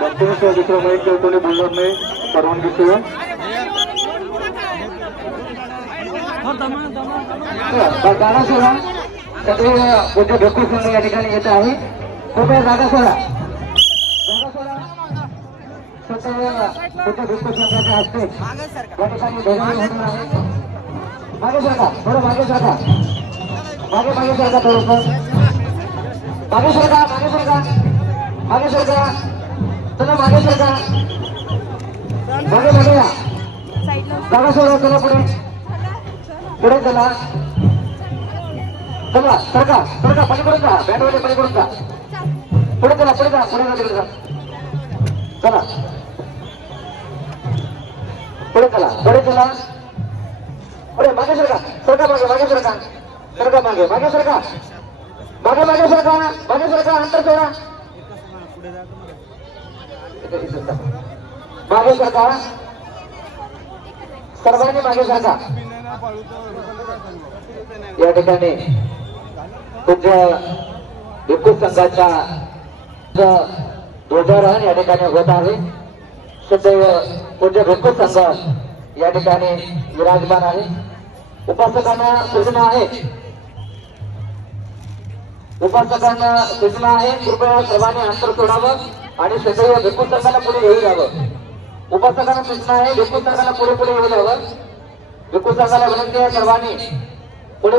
बघतोय दुसरं माहीत करतो बोलणार नाही परवानगी शिवाय जागा सोडा सगळे मोठे ढोकू संघ या ठिकाणी येत आहे कृपया जागा सोडा मोठ्या ढोकू संघाच्या हस्ते या ठिकाणी ध्वजारोहण होणार आहे मागे सरका थोडं मागे सरका मागे सरका थोडंसं मागे सरका चला मागे सरका मागे या जागा सोडा चला पुढे चला सरका पलीकडून जा बँडमध्ये पलीकडून जा पुढे चला पुढे जा चला पुढे मागे सरका अंतर सोडा मागे सरका सर्वांनी मागे सरका या ठिकाणी पूज्य भिक्खू संघाचा ध्वजारोहण या ठिकाणी होत आहे सदैव पूज्य भिक्खू संघ या ठिकाणी विराजमान आहे उपासकांना सूचना आहे कृपया सर्वांनी अंतर सोडावं आणि सदैव भिक्खू संघाला पुढे येऊ द्यावं उपासकांना सूचना आहे भिक्खू संघाला पुढे येऊ द्यावं भिक्खू संघाला विनंती आहे सर्वांनी पुढे